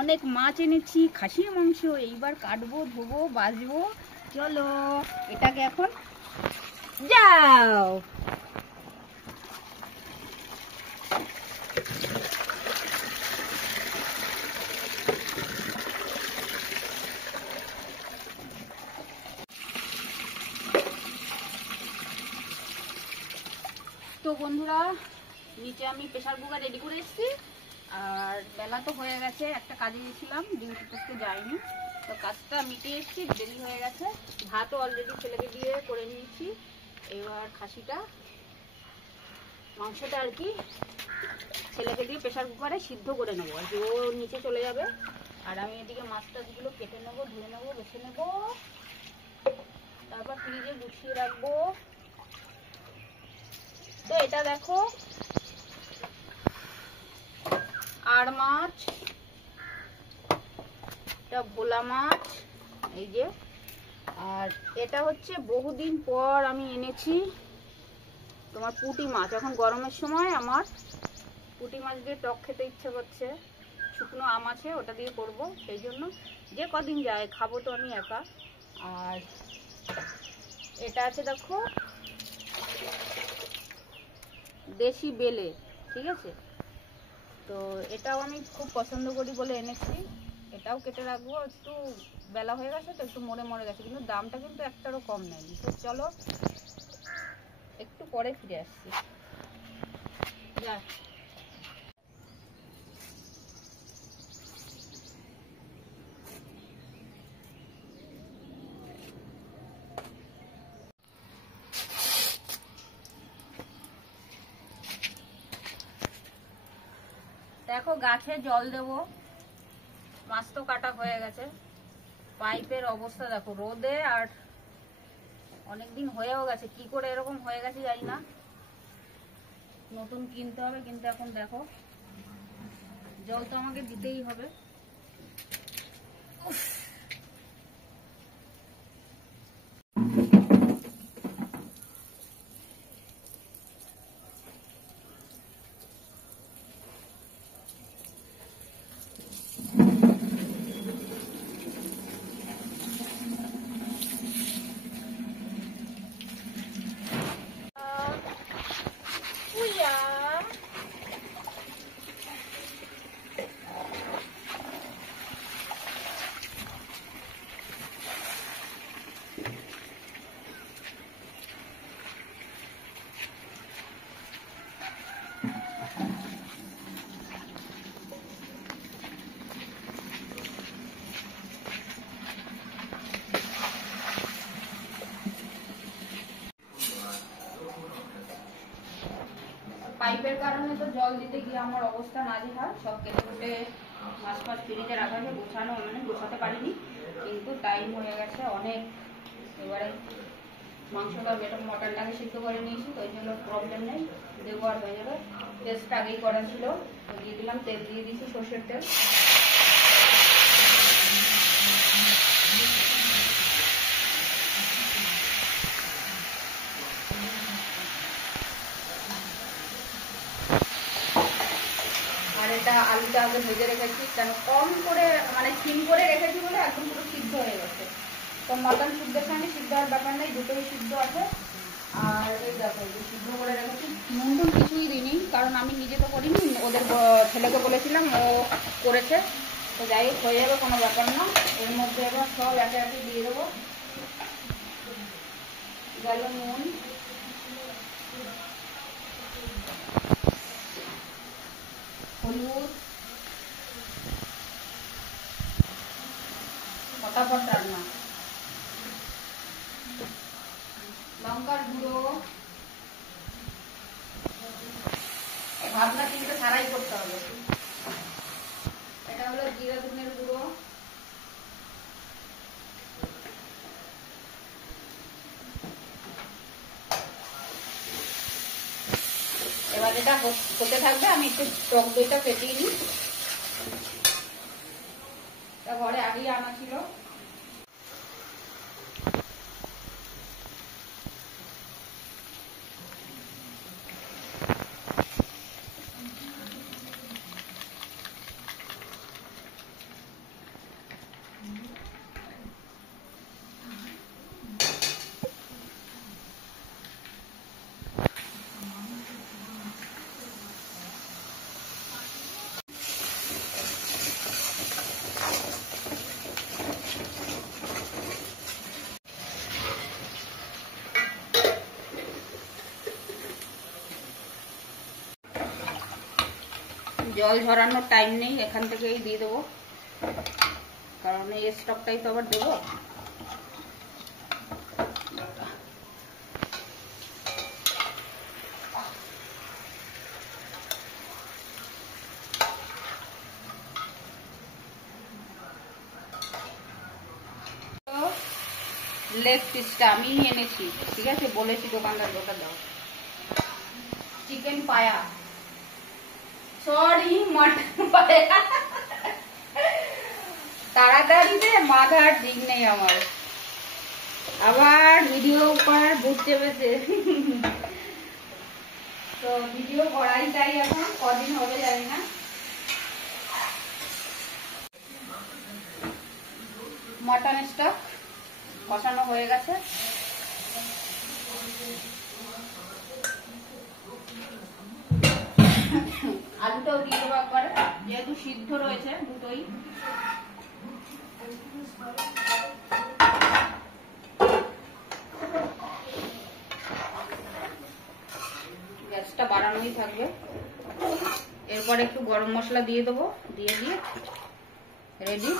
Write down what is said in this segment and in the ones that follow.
অনেক মাছ এনেছি, খাসির মাংস। এইবার কাটবো, ধোবো, বাজবো। চলো এটাকে এখন যাও। তো বন্ধুরা, নিচে আমি প্রেসার কুকার রেডি করে এসেছি। আর বেলা তো হয়ে গেছে, একটা কাজে গেছিলাম, ডিউটি করতে যাইনি, তো কাজটা মিটিয়ে এসেছি, দেরি হয়ে গেছে। ভাতও অলরেডি ছেলেকে দিয়ে করে নিয়েছি। এবার খাসিটা, মাংসটা আর কি ছেলেকে দিয়ে প্রেসার কুকারে সিদ্ধ করে নেবো আর কি। ও নিচে চলে যাবে, আর আমি এদিকে মাছ টাছগুলো কেটে নেবো, ধুয়ে নেবো, বেছে নেবো, তারপর ফ্রিজে গুছিয়ে রাখবো। তো এটা দেখো, আর মাছ, এটা ভোলা মাছ, এই যে। আর এটা হচ্ছে বহুদিন পর আমি এনেছি তোমার পুঁটি মাছ। এখন গরমের সময় আমার পুঁটি মাছ দিয়ে টক খেতে ইচ্ছে করছে। শুকনো আম আছে, ওটা দিয়ে করবো, সেই জন্য যে কদিন যায় খাবো তো আমি একা। আর এটা আছে দেখো দেশি বেলে, ঠিক আছে। তো এটাও আমি খুব পছন্দ করি বলে এনেছি, এটাও কেটে রাখবো। একটু বেলা হয়ে গেছে তো একটু মরে মরে গেছে, কিন্তু দামটা কিন্তু একটারও কম নেয়নি। তো চলো একটু পরে ফিরে আসছি। যা, দেখো গাছে জল দেবো, মাছ তো কাটা হয়ে গেছে। পাইপের অবস্থা দেখো রোদে, আর অনেকদিন হয়েও গেছে, কি করে এরকম হয়ে গেছে জানি না। নতুন কিনতে হবে, কিন্তু এখন দেখো জল তো আমাকে দিতেই হবে। পাইপের কারণে তো জল দিতে গিয়ে আমার অবস্থা নাজেহাল। সব কেটে কুটে মাছ ফাছ ফ্রিজে রাখা হয়েছে, গোছানো মানে গোছাতে পারিনি, কিন্তু টাইম হয়ে গেছে অনেক। এবারে মাংসটা মটনটাকে সিদ্ধ করে নিয়েছি, তো ওই জন্য প্রবলেম নেই, দেবো আর হয়ে যাবে। তেলটা আগেই করা ছিল, দিয়ে দিলাম, তেল দিয়ে দিয়েছি সর্ষের তেল। আর এটা আলুটা আগে ভেজে রেখেছি, কেন কম করে মানে সিম করে রেখেছি বলে একদম পুরো সিদ্ধ হয়ে গেছে। তো মটন সিদ্ধের সঙ্গে সিদ্ধ হওয়ার ব্যাপার নেই, দুটোই সিদ্ধ আছে। আর এই দেখো সিদ্ধ করে রেখেছি, নুন টুন কিছুই দিইনি, কারণ আমি নিজে তো করিনি, ওদের ছেলেকে বলেছিলাম, ও করেছে। তো যাই হোক, হয়ে যাবে, কোনো ব্যাপার না। এর মধ্যে এবার সব একে একে দিয়ে দেবো। গেল নুন, হলুদ, ফটাফট রান্না, লঙ্কার গুঁড়ো, ভাবনা কিন্তু সারাই করতে হবে। এটা হলো জিরা ধনের গুঁড়ো, এবার এটা হতে থাকবে। আমি একটু টক দইটা ফেটিয়ে নিই, এটা ঘরে আগেই আনা ছিল। জল ঝরানোর টাইম নেই, এখান থেকেই দিয়ে দেবো, কারণ এই স্টকটাই তো আবার দেবো। লেগ পিসটা আমি এনেছি, ঠিক আছে, বলেছি দোকানদার ওটা দাও। চিকেন পায়া, সরি মটন পায়া, তাড়াতাড়িতে মাথার ঠিক নেই আমার, আবার ভিডিও করার ভূত চেপেছে। তো ভিডিও করাই চাই, এখন কদিন হবে জানি না। মটন স্টক কষানো হয়ে গেছে, আলুটাও দিয়ে দেবো একবারে, যেহেতু সিদ্ধ রয়েছে দুটোই। গ্যাসটা বাড়ানোই থাকবে। এরপরে একটু গরম মশলা দিয়ে দেবো, দিয়ে রেডি।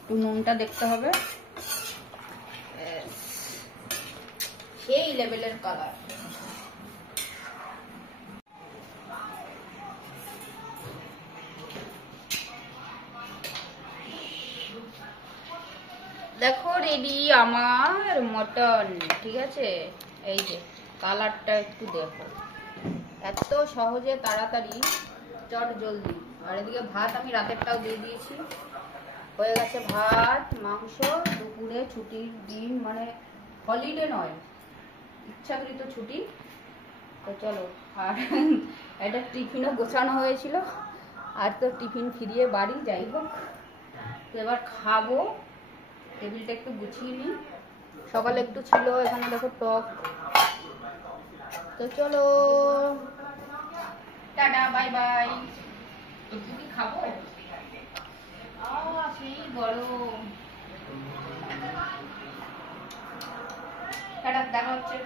একটু নুনটা দেখতে হবে, সেই লেভেলের কালার। দেখো রেডি আমার মটন, ঠিক আছে। এই যে কালারটা একটু দেখো, এত সহজে তাড়াতাড়ি চট জলদি। আর এদিকে ভাত আমি রাতেরটাও দিয়ে দিয়েছি, হয়ে গেছে ভাত মাংস। দুপুরে ছুটির দিন, মানে হলিডে নয়, ইচ্ছাকৃত ছুটি। তো চলো, আর একটা টিফিনও গোছানো হয়েছিল, আর তো টিফিন ফিরিয়ে বাড়ি, যাই হোক এবার খাবো। টেবিলটা একটু গুছিয়ে নিই, সকালে একটু ছিল এখানে দেখো টক। তো চলো, টাটা বাই বাই। একটু কি খাবো, সেই গরম। টাটা, দেখা হচ্ছে।